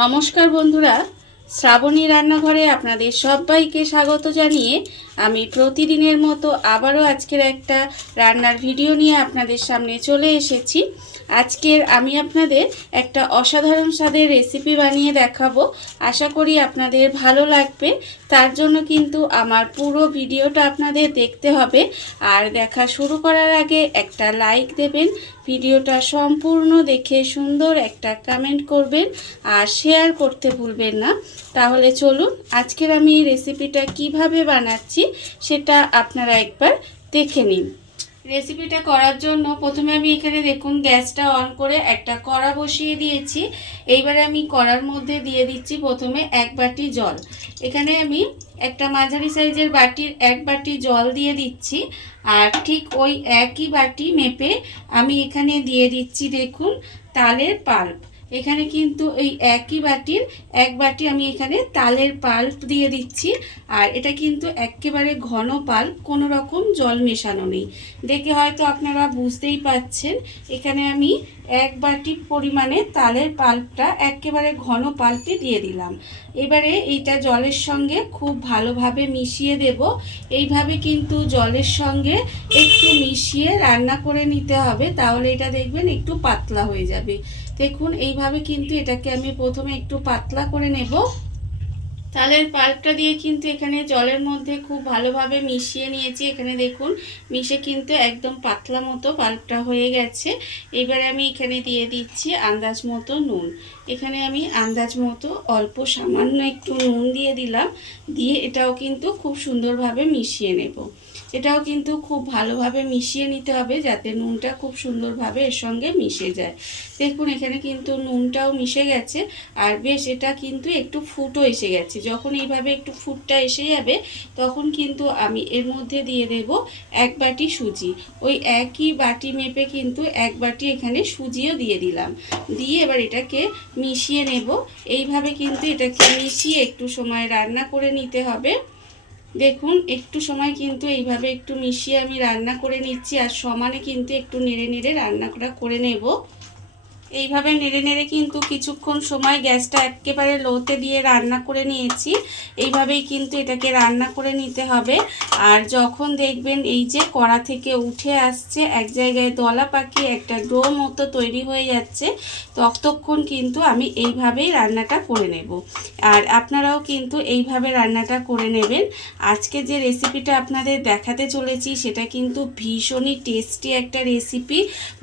নমস্কার বন্ধুরা, শ্রাবণী রান্নাঘরে আপনাদের সবাইকে স্বাগত জানিয়ে আমি প্রতিদিনের মতো আবারও আজকের একটা রান্নার ভিডিও নিয়ে আপনাদের সামনে চলে এসেছি। আজকের আমি আপনাদের একটা অসাধারণ স্বাদের রেসিপি বানিয়ে দেখাবো। আশা করি আপনাদের ভালো লাগবে। তার জন্য কিন্তু আমার পুরো ভিডিওটা আপনাদের দেখতে হবে। আর দেখা শুরু করার আগে একটা লাইক দেবেন, ভিডিওটা সম্পূর্ণ দেখে সুন্দর একটা কমেন্ট করবেন আর শেয়ার করতে ভুলবেন না। তাহলে চলুন আজকের আমি রেসিপিটা কিভাবে বানাচ্ছি সেটা আপনারা একবার দেখে নিন। রেসিপিটা করার জন্য প্রথমে আমি এখানে দেখুন গ্যাসটা অন করে একটা কড়া বসিয়ে দিয়েছি। এইবারে আমি কড়ার মধ্যে দিয়ে দিচ্ছি প্রথমে 1 বাটি জল। এখানে আমি একটা মাঝারি সাইজের বাটির 1 বাটি জল দিয়ে দিচ্ছি। আর ঠিক ওই একই বাটি মেপে আমি এখানে দিয়ে দিচ্ছি দেখুন তালের পাল্প। এখানে কিন্তু এই একই বাটির 1 বাটি আমি এখানে তালের পাল্প দিয়ে দিচ্ছি। আর এটা কিন্তু একেবারে ঘন পাল্প, কোনো রকম জল মেশানো নেই। দেখে হয়তো আপনারা বুঝতেই পাচ্ছেন এখানে আমি 1 বাটি পরিমাণে তালের পাল্পটা একেবারে ঘন পাল্পে দিয়ে দিলাম। এবারে এইটা জলের সঙ্গে খুব ভালোভাবে মিশিয়ে দেব। এইভাবে কিন্তু জলের সঙ্গে একটু মিশিয়ে রান্না করে নিতে হবে, তাহলে এটা দেখবেন একটু পাতলা হয়ে যাবে। দেখুন এইভাবে কিন্তু এটাকে আমি প্রথমে একটু পাতলা করে নেব। তালের পাল্পটা দিয়ে কিন্তু এখানে জলের মধ্যে খুব ভালোভাবে মিশিয়ে নিয়েছি। এখানে দেখুন মিশে কিন্তু একদম পাতলা মতো পাল্পটা হয়ে গেছে। এবারে আমি এখানে দিয়ে দিচ্ছি আন্দাজ মতো নুন। এখানে আমি আন্দাজ মতো অল্প সামান্য একটু নুন দিয়ে দিলাম। দিয়ে এটাও কিন্তু খুব সুন্দরভাবে মিশিয়ে নেব। এটাও কিন্তু খুব ভালোভাবে মিশিয়ে নিতে হবে যাতে নুনটা খুব সুন্দরভাবে এর সঙ্গে মিশে যায়। দেখুন এখানে কিন্তু নুনটাও মিশে গেছে। আর বেশ এটা কিন্তু একটু ফুটও এসে গেছে। যখন এইভাবে একটু ফুটটা এসে যাবে তখন কিন্তু আমি এর মধ্যে দিয়ে দেব 1 বাটি সুজি। ওই একই বাটি মেপে কিন্তু 1 বাটি এখানে সুজিও দিয়ে দিলাম। দিয়ে এবার এটাকে মিশিয়ে নেব। এইভাবে কিন্তু এটাকে মিশিয়ে একটু সময় রান্না করে নিতে হবে। দেখুন একটু সময় কিন্তু এইভাবে একটু মিশিয়ে আমি রান্না করে নিচ্ছি। আর সমানে কিন্তু একটু নেড়ে নেড়ে রান্নাটা করে নেব। এইভাবে নেড়ে নেড়ে কিন্তু কিছুক্ষণ সময় গ্যাসটা একেবারে লোতে দিয়ে রান্না করে নিয়েছি। এইভাবেই কিন্তু এটাকে রান্না করে নিতে হবে। আর যখন দেখবেন এই যে কড়া থেকে উঠে আসছে, এক জায়গায় দলা পাকিয়ে একটা ডো মতো তৈরি হয়ে যাচ্ছে, ততক্ষণ কিন্তু আমি এইভাবেই রান্নাটা করে নেব। আর আপনারাও কিন্তু এইভাবে রান্নাটা করে নেবেন। আজকে যে রেসিপিটা আপনাদের দেখাতে চলেছি সেটা কিন্তু ভীষণই টেস্টি একটা রেসিপি।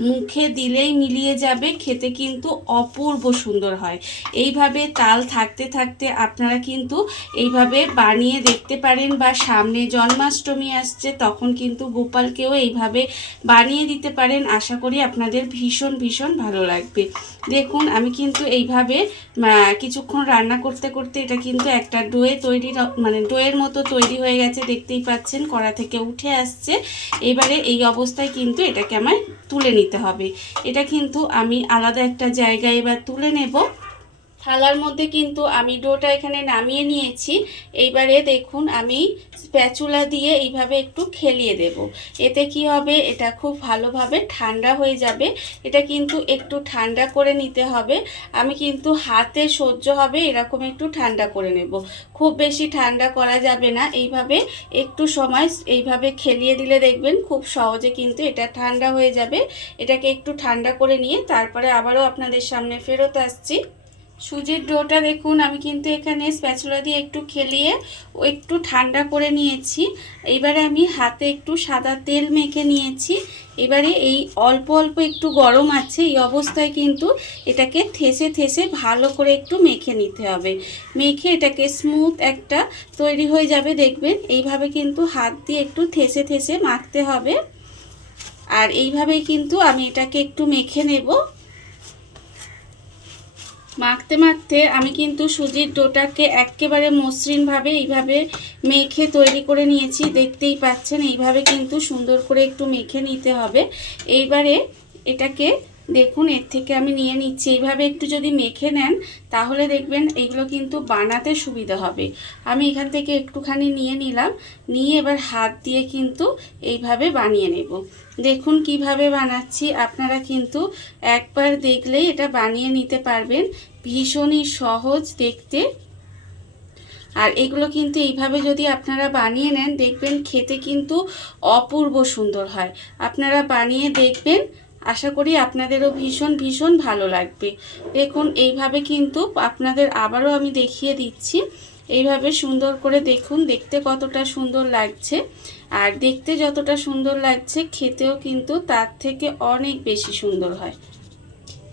মুখে দিলেই মিলিয়ে যাবে, খেতে কিন্তু অপূর্ব সুন্দর হয়। এইভাবে তাল থাকতে থাকতে আপনারা কিন্তু এইভাবে বানিয়ে দেখতে পারেন। বা সামনে জন্মাষ্টমী আসছে, তখন কিন্তু গোপালকেও এইভাবে বানিয়ে দিতে পারেন। আশা করি আপনাদের ভীষণ ভীষণ ভালো লাগবে। দেখুন আমি কিন্তু এইভাবে কিছুক্ষণ রান্না করতে করতে এটা কিন্তু একটা ডোয়ের মতো তৈরি হয়ে গেছে। দেখতেই পাচ্ছেন কড়া থেকে উঠে আসছে। এবারে এই অবস্থায় কিন্তু এটাকে আমায় তুলে নিতে হবে। এটা কিন্তু আমি আলাদা একটা জায়গায় এবার তুলে নেব। থালার মধ্যে কিন্তু আমি ডোটা এখানে নামিয়ে নিয়েছি। এইবারে দেখুন আমি স্প্যাচুলা দিয়ে এইভাবে একটু খেলিয়ে দেব। এতে কি হবে, এটা খুব ভালোভাবে ঠান্ডা হয়ে যাবে। এটা কিন্তু একটু ঠান্ডা করে নিতে হবে। আমি কিন্তু হাতে সহ্য হবে এরকম একটু ঠান্ডা করে নেব। খুব বেশি ঠান্ডা করা যাবে না। এইভাবে একটু সময় এইভাবে খেলিয়ে দিলে দেখবেন খুব সহজে কিন্তু এটা ঠান্ডা হয়ে যাবে। এটাকে একটু ঠান্ডা করে নিয়ে তারপরে আবারও আপনাদের সামনে ফেরত আসছি। সুজির ডোটা দেখুন আমি কিন্তু এখানে স্প্যাচুলা দিয়ে একটু খেলিয়ে একটু ঠান্ডা করে নিয়েছি। এবারে আমি হাতে একটু সাদা তেল মেখে নিয়েছি। এবারে এই অল্প অল্প একটু গরম আছে, এই অবস্থায় কিন্তু এটাকে ঠেসে ঠেসে ভালো করে একটু মেখে নিতে হবে। মেখে এটাকে স্মুথ একটা তৈরি হয়ে যাবে দেখবেন। এইভাবে কিন্তু হাত দিয়ে একটু ঠেসে ঠেসে মাখতে হবে। আর এইভাবেই কিন্তু আমি এটাকে একটু মেখে নেব। মাখতে মাখতে আমি কিন্তু সুজির ডোটাকে একেবারে মসৃণভাবে এইভাবে মেখে তৈরি করে নিয়েছি। দেখতেই পাচ্ছেন এইভাবে কিন্তু সুন্দর করে একটু মেখে নিতে হবে। এইবারে এটাকে দেখুন এর থেকে আমি নিয়ে নিচ্ছি। এইভাবে একটু যদি মেখে নেন তাহলে দেখবেন এগুলো কিন্তু বানাতে সুবিধা হবে। আমি এখান থেকে একটুখানি নিয়ে নিলাম, নিয়ে এবার হাত দিয়ে কিন্তু এইভাবে বানিয়ে নেব। দেখুন কিভাবে বানাচ্ছি, আপনারা কিন্তু একবার দেখলেই এটা বানিয়ে নিতে পারবেন। ভীষণই সহজ দেখতে। আর এগুলো কিন্তু এইভাবে যদি আপনারা বানিয়ে নেন দেখবেন খেতে কিন্তু অপূর্ব সুন্দর হয়। আপনারা বানিয়ে দেখবেন, আশা করি আপনাদেরও ভীষণ ভীষণ ভালো লাগবে। দেখুন এইভাবে কিন্তু আপনাদের আবারও আমি দেখিয়ে দিচ্ছি। এইভাবে সুন্দর করে দেখুন, দেখতে কতটা সুন্দর লাগছে। আর দেখতে যতটা সুন্দর লাগছে খেতেও কিন্তু তার থেকে অনেক বেশি সুন্দর হয়।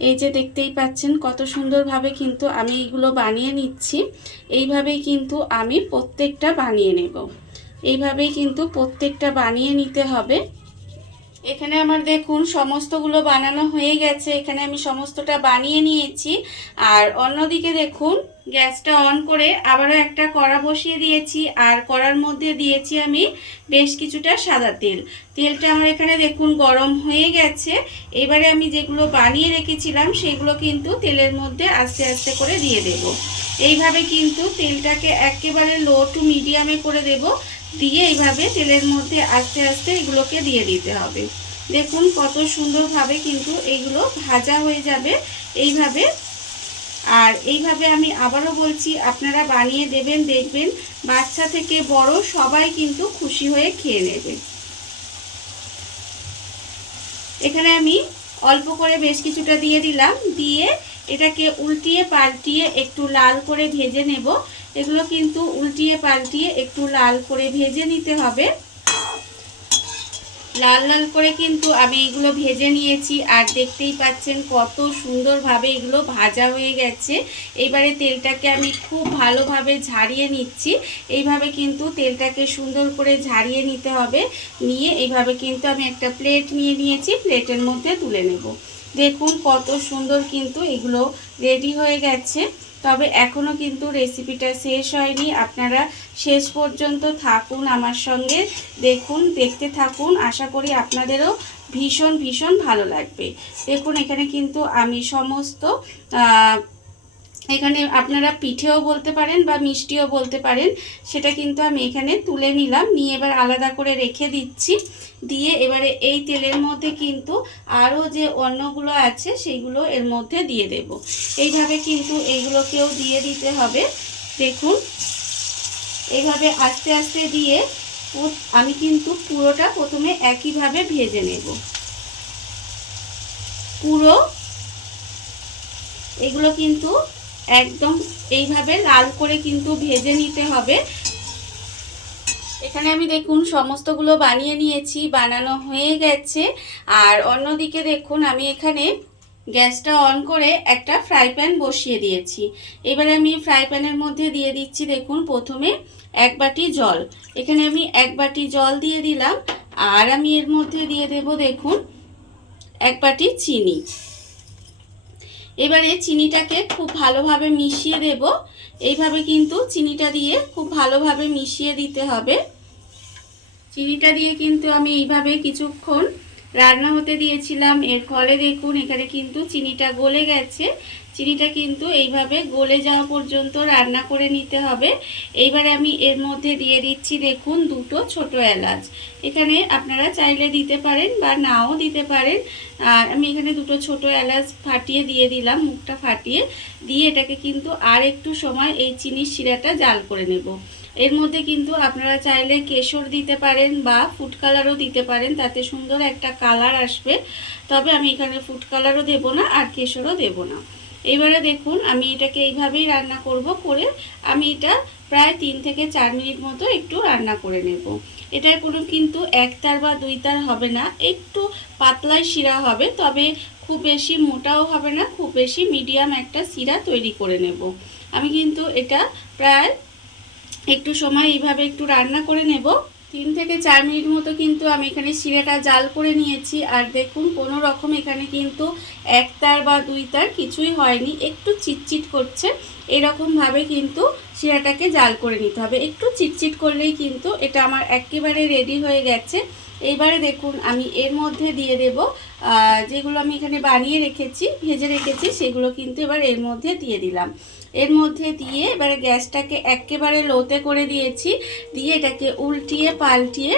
এই যে দেখতেই পাচ্ছেন কত সুন্দরভাবে কিন্তু আমি এইগুলো বানিয়ে নিচ্ছি। এইভাবেই কিন্তু আমি প্রত্যেকটা বানিয়ে নেব। এইভাবেই কিন্তু প্রত্যেকটা বানিয়ে নিতে হবে। এখানে আমার দেখুন সমস্তগুলো বানানো হয়ে গেছে। এখানে আমি সমস্তটা বানিয়ে নিয়েছি। আর অন্যদিকে দেখুন গ্যাসটা অন করে আবারও একটা কড়া বসিয়ে দিয়েছি। আর কড়ার মধ্যে দিয়েছি আমি বেশ কিছুটা সাদা তেল। তেলটা আমার এখানে দেখুন গরম হয়ে গেছে। এবারে আমি যেগুলো বানিয়ে রেখেছিলাম সেগুলো কিন্তু তেলের মধ্যে আস্তে আস্তে করে দিয়ে দেব। এইভাবে কিন্তু তেলটাকে একেবারে লো টু মিডিয়ামে করে দেব। দিয়ে এইভাবে তেলের মধ্যে আস্তে আস্তে এগুলোকে দিয়ে দিতে হবে। দেখুন কত সুন্দরভাবে কিন্তু এইগুলো ভাজা হয়ে যাবে এইভাবে। আর এইভাবে আমি আবারও বলছি আপনারা বানিয়ে দেবেন, দেখবেন বাচ্চা থেকে বড় সবাই কিন্তু খুশি হয়ে খেয়ে নেবে। এখানে আমি অল্প করে বেশ কিছুটা দিয়ে দিলাম, দিয়ে এটাকে উল্টিয়ে পাল্টিয়ে একটু লাল করে ভেজে নেব। এগুলো কিন্তু উল্টিয়ে পাল্টিয়ে একটু লাল করে ভেজে নিতে হবে। লাল লাল করে কিন্তু আমি এগুলো ভেজে নিয়েছি। আর দেখতেই পাচ্ছেন কত সুন্দরভাবে এগুলো ভাজা হয়ে গেছে। এবারে তেলটাকে আমি খুব ভালোভাবে ঝারিয়ে নিচ্ছি। এইভাবে কিন্তু তেলটাকে সুন্দর করে ঝারিয়ে নিতে হবে। নিয়ে এইভাবে কিন্তু আমি একটা প্লেট নিয়ে নিয়েছি, প্লেটের মধ্যে তুলে নেব। দেখুন কত সুন্দর কিন্তু এগুলো রেডি হয়ে গেছে। তবে এখনও কিন্তু রেসিপিটা শেষ হয়নি, আপনারা শেষ পর্যন্ত থাকুন আমার সঙ্গে, দেখুন দেখতে থাকুন। আশা করি আপনাদেরও ভীষণ ভীষণ ভালো লাগবে। দেখুন এখানে কিন্তু আমি সমস্ত এখানে আপনারা পিঠেও বলতে পারেন বা মিষ্টিও বলতে পারেন, সেটা কিন্তু আমি এখানে তুলে নিলাম। নিয়ে এবার আলাদা করে রেখে দিচ্ছি। দিয়ে এবারে এই তেলের মধ্যে কিন্তু আরও যে অন্যগুলো আছে সেইগুলো এর মধ্যে দিয়ে দেব। এইভাবে কিন্তু এইগুলোকেও দিয়ে দিতে হবে। দেখুন এইভাবে আস্তে আস্তে দিয়ে আমি কিন্তু পুরোটা প্রথমে একইভাবে ভেজে নেব। পুরো এগুলো কিন্তু একদম এইভাবে লাল করে কিন্তু ভেজে নিতে হবে। এখানে আমি দেখুন সমস্তগুলো বানিয়ে নিয়েছি, বানানো হয়ে গেছে। আর অন্যদিকে দেখুন আমি এখানে গ্যাসটা অন করে একটা ফ্রাই প্যান বসিয়ে দিয়েছি। এবারে আমি ফ্রাই প্যানের মধ্যে দিয়ে দিচ্ছি দেখুন প্রথমে 1 বাটি জল। এখানে আমি 1 বাটি জল দিয়ে দিলাম। আর আমি এর মধ্যে দিয়ে দেব দেখুন 1 বাটি চিনি। এবারে চিনিটাকে খুব ভালোভাবে মিশিয়ে দেব। এইভাবে কিন্তু চিনিটা দিয়ে খুব ভালোভাবে মিশিয়ে দিতে হবে। চিনিটা দিয়ে কিন্তু আমি এইভাবে কিছুক্ষণ রান্না হতে দিয়েছিলাম। এর ফলে দেখুন এখানে কিন্তু চিনিটা গলে গেছে। চিনিটা কিন্তু এইভাবে গলে যাওয়া পর্যন্ত রান্না করে নিতে হবে। এইবারে আমি এর মধ্যে দিয়ে দিচ্ছি দেখুন 2টো ছোট এলাচ। এখানে আপনারা চাইলে দিতে পারেন বা নাও দিতে পারেন। আর আমি এখানে 2টো ছোট এলাচ ফাটিয়ে দিয়ে দিলাম, মুখটা ফাটিয়ে দিয়ে এটাকে কিন্তু আর একটু সময় এই চিনির শিরাটা জাল করে নেব। এর মধ্যে কিন্তু আপনারা চাইলে কেশর দিতে পারেন বা ফুড কালারও দিতে পারেন, তাতে সুন্দর একটা কালার আসবে। তবে আমি এখানে ফুড কালারও দেব না আর কেশরও দেব না। এবারে দেখুন আমি এটাকে এইভাবেই রান্না করব। করে আমি এটা প্রায় 3 থেকে 4 মিনিট মতো একটু রান্না করে নেব। এটার কোনো কিন্তু 1 তার বা 2 তার হবে না, একটু পাতলাই শিরা হবে। তবে খুব বেশি মোটাও হবে না, খুব বেশি মিডিয়াম একটা শিরা তৈরি করে নেব। আমি কিন্তু এটা প্রায় একটু সময় এইভাবে একটু রান্না করে নেব। 3 থেকে 4 মিনিট মতো কিন্তু আমি এখানে শিরাটা জাল করে নিয়েছি। আর দেখুন কোনো রকম এখানে কিন্তু 1 তার বা 2 তার কিছুই হয়নি, একটু চিটচিট করছে। এরকমভাবে কিন্তু শিরাটাকে জাল করে নিতে হবে। একটু চিটচিট করলেই কিন্তু এটা আমার একেবারে রেডি হয়ে গেছে। এইবারে দেখুন আমি এর মধ্যে দিয়ে দেব যেগুলো আমি এখানে বানিয়ে রেখেছি, ভেজে রেখেছি, সেগুলো কিন্তু এবার এর মধ্যে দিয়ে দিলাম। এর মধ্যে দিয়ে এবারে গ্যাসটাকে একেবারে লোতে করে দিয়েছি, দিয়ে এটাকে উল্টিয়ে পাল্টিয়ে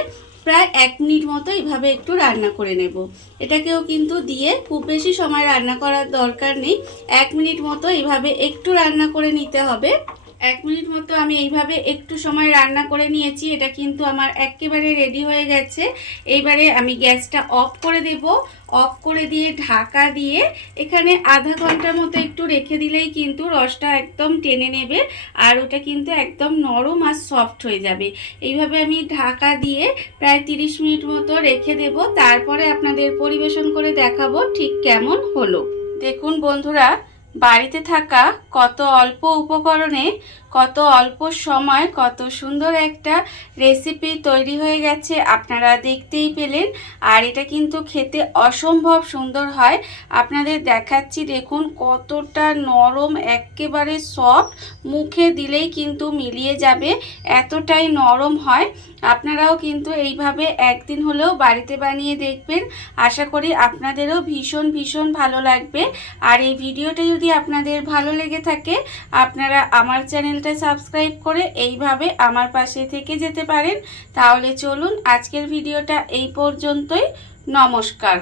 প্রায় 1 মিনিট মতো এইভাবে একটু রান্না করে নেব। এটাকেও কিন্তু দিয়ে খুব বেশি সময় রান্না করার দরকার নেই, 1 মিনিট মতো এইভাবে একটু রান্না করে নিতে হবে। 1 মিনিট মতো আমি এইভাবে একটু সময় রান্না করে নিয়েছি। এটা কিন্তু আমার একেবারে রেডি হয়ে গেছে। এইবারে আমি গ্যাসটা অফ করে দেব। অফ করে দিয়ে ঢাকা দিয়ে এখানে আধা ঘন্টার মতো একটু রেখে দিলেই কিন্তু রসটা একদম টেনে নেবে, আর ওটা কিন্তু একদম নরম আর সফট হয়ে যাবে। এইভাবে আমি ঢাকা দিয়ে প্রায় 30 মিনিট মতো রেখে দেব, তারপরে আপনাদের পরিবেশন করে দেখাবো ঠিক কেমন হলো। দেখুন বন্ধুরা, বাড়িতে থাকা কত অল্প উপকরণে কত অল্প সময় কত সুন্দর একটা রেসিপি তৈরি হয়ে গেছে, আপনারা দেখতেই পেলেন। আর এটা কিন্তু খেতে অসম্ভব সুন্দর হয়। আপনাদের দেখাচ্ছি, দেখুন কতটা নরম, একেবারে সফট, মুখে দিলেই কিন্তু মিলিয়ে যাবে, এতটাই নরম হয়। আপনারাও কিন্তু এইভাবে একদিন হলেও বাড়িতে বানিয়ে দেখবেন। আশা করি আপনাদেরও ভীষণ ভীষণ ভালো লাগবে। আর এই ভিডিওটা যদি আপনাদের ভালো লেগে থাকে, আপনারা আমার চ্যানেলটা সাবস্ক্রাইব করে এইভাবে আমার পাশে থেকে যেতে পারেন। তাহলে চলুন, আজকের ভিডিওটা এই পর্যন্তই। নমস্কার।